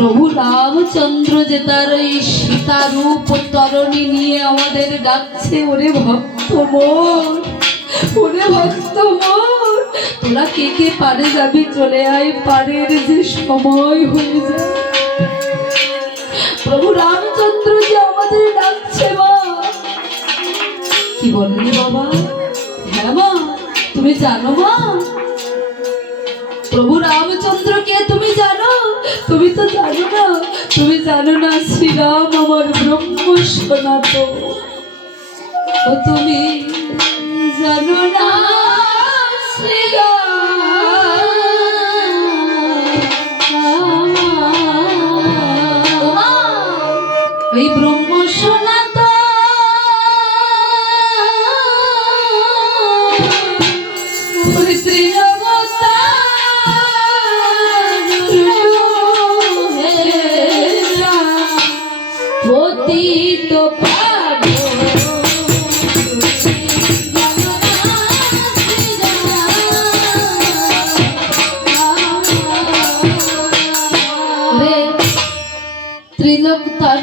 প্রভু রামচন্দ্র যে তার এই সীতারূপ তরণী নিয়ে আমাদের ডাকছে, ওরে ভক্ত মোর, ওরে ভক্ত মোর, তোরা কে কে পারে যাবি চলে আয়, পারের যে সময় হয়ে যায়। প্রভু রামচন্দ্র যে আমাদের ডাকছে মা, কি বললি বাবা? হ্যাঁ মা, তুমি জানো মা? প্রভু তুমি তো জানো না তুমি জানো না শ্রীরাম আমার ব্রহ্ম সনাত ও তুমি ত্রিলোক তার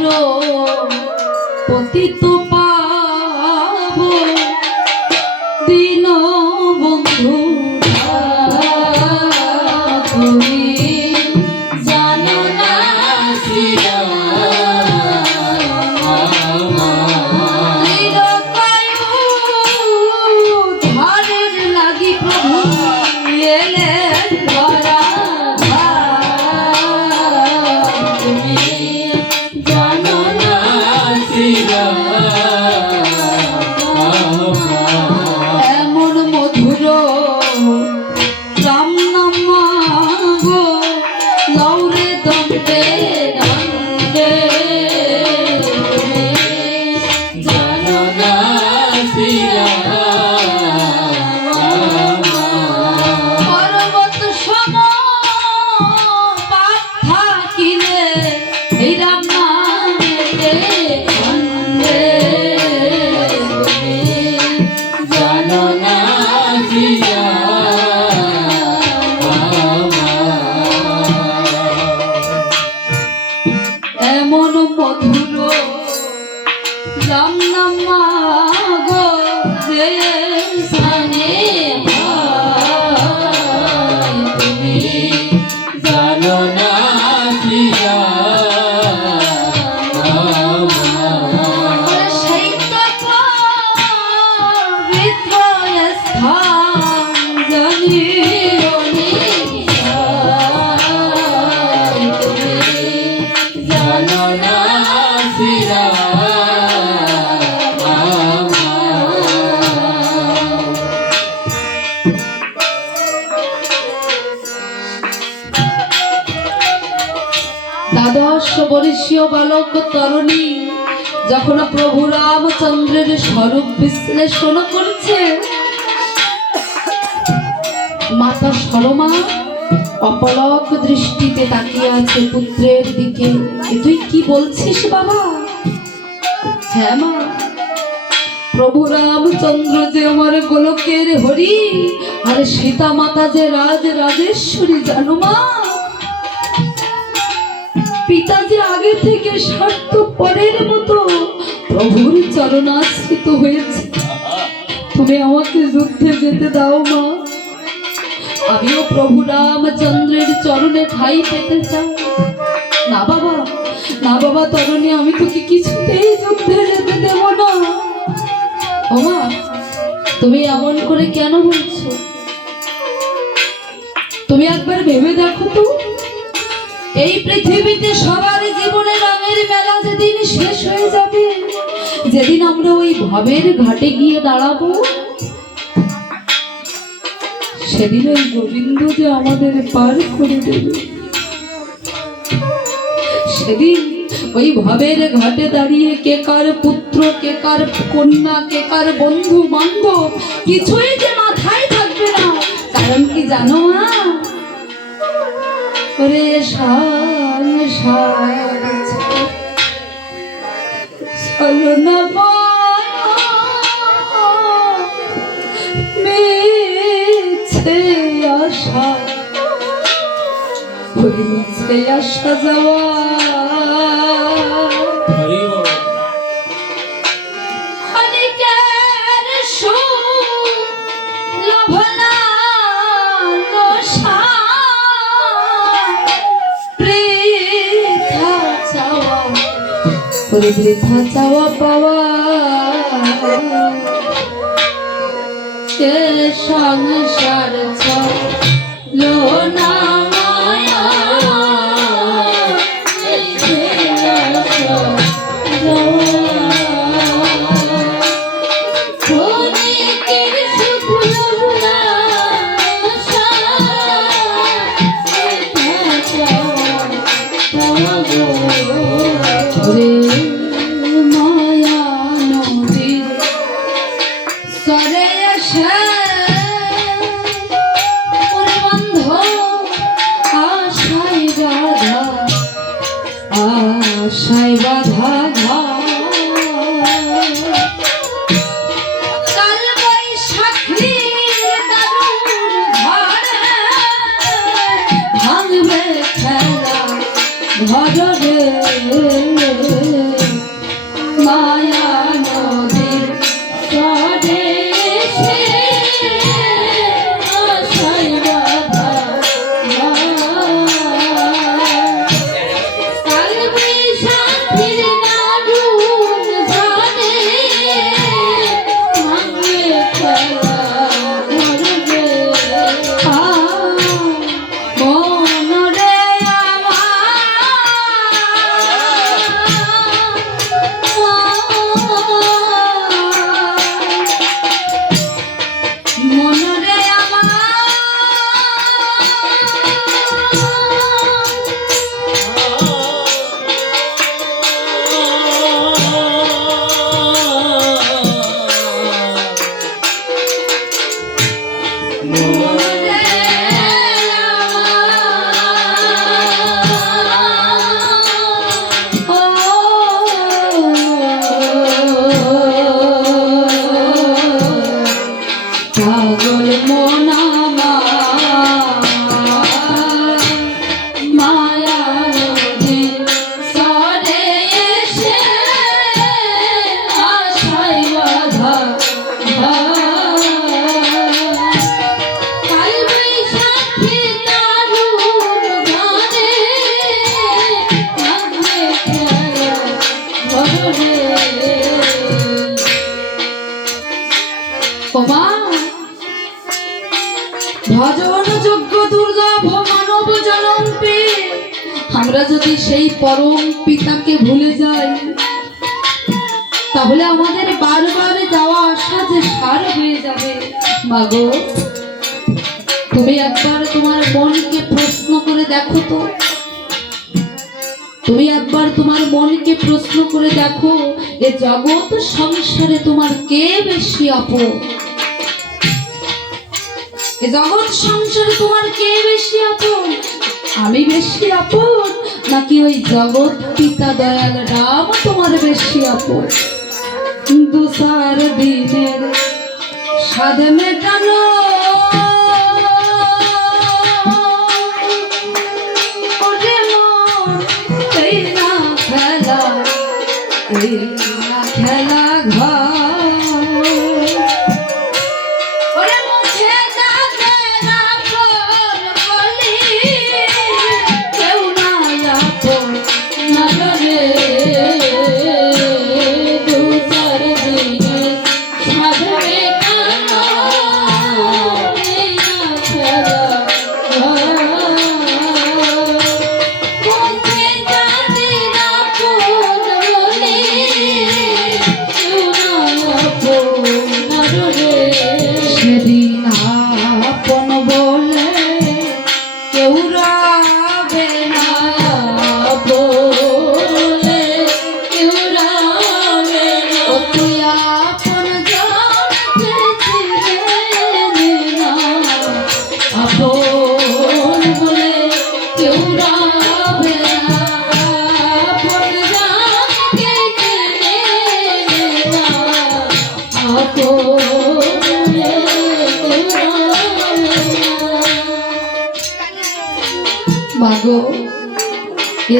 পতিত রাম নাম গো দ্বাদশ বর্ষীয় বালক তরুণী, যখন প্রভু রামচন্দ্রের স্বরূপ বিশ্লেষণ করছে, মাতা সরমা অপলক দৃষ্টিতে তাকিয়ে আছে পুত্রের দিকে। তুই কি বলছিস বাবা? হ্যাঁ মা। প্রভু রামচন্দ্র যে আমার গোলকের হরি, আর সীতা মাতা যে রাজ রাজেশ্বরী, জানো মা? পিতা যে আগে থেকে স্বার্থ পরের মতো প্রভুর চরণাশ্রিত হয়েছে। তুমি আমাকে যুদ্ধে যেতে দাও, মা। আমিও প্রভু রামচন্দ্রের চরণে ঠাই পেতে চাই। না বাবা না বাবা, তরুণী, আমি তোকে কিছুতেই যুদ্ধে যেতে দেব না। ওমা তুমি এমন করে কেন বলছো? তুমি একবার ভেবে দেখো তো। এই পৃথিবীতে সবার জীবনে রঙের মেলা যেদিন শেষ হয়ে যাবে, যেদিন আমরা ওই ভাবের ঘাটে গিয়ে দাঁড়াবো, সেদিন ওই গোবিন্দ যে আমাদের পার করে দেবে। সেদিন ওই ভাবের ঘাটে দাঁড়িয়ে কে কার পুত্র, কে কার কন্যা, কে কার বন্ধু বান্ধব কিছুই যে মাথায় থাকবে না। কারণ কি জানো মা? করে সংসার চলো না মিছে আশা। হয়েছে আশা যাওয়া। সকল বৃথা পাওয়া। সংসার ছ সেই পরম পিতাকে ভুলে যাই তাহলে আমাদের বারবার যাওয়া আসা যে সার হয়ে যাবে। মাগো তুমি একবার তোমার মনকে প্রশ্ন করে দেখো তো। তুমি একবার তোমার মনকে প্রশ্ন করে দেখো, এ জগৎ সংসারে তোমার কে বেশি অপ এ জগৎ সংসারে তোমার কে বেশি আপন? আমি বেশি আপন? নাকি ওই জগৎ পিতা দয়াল রাম তোমার বেশি অপর দুসার দিনের সাধ মেটানো Yeah.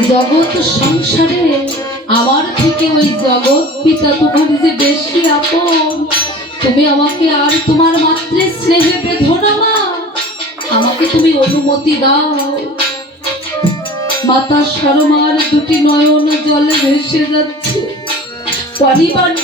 জগৎ সংসারে, আমার থেকে ওই জগৎ পিতা তোমার যে বেশি আপন। তুমি আমাকে আর তোমার মাত্রে স্নেহে বেঁধো না, মা। আমাকে তুমি অনুমতি দাও। মাতা সরমার দুটি নয়ন জলে ভেসে যাচ্ছে। পরিবার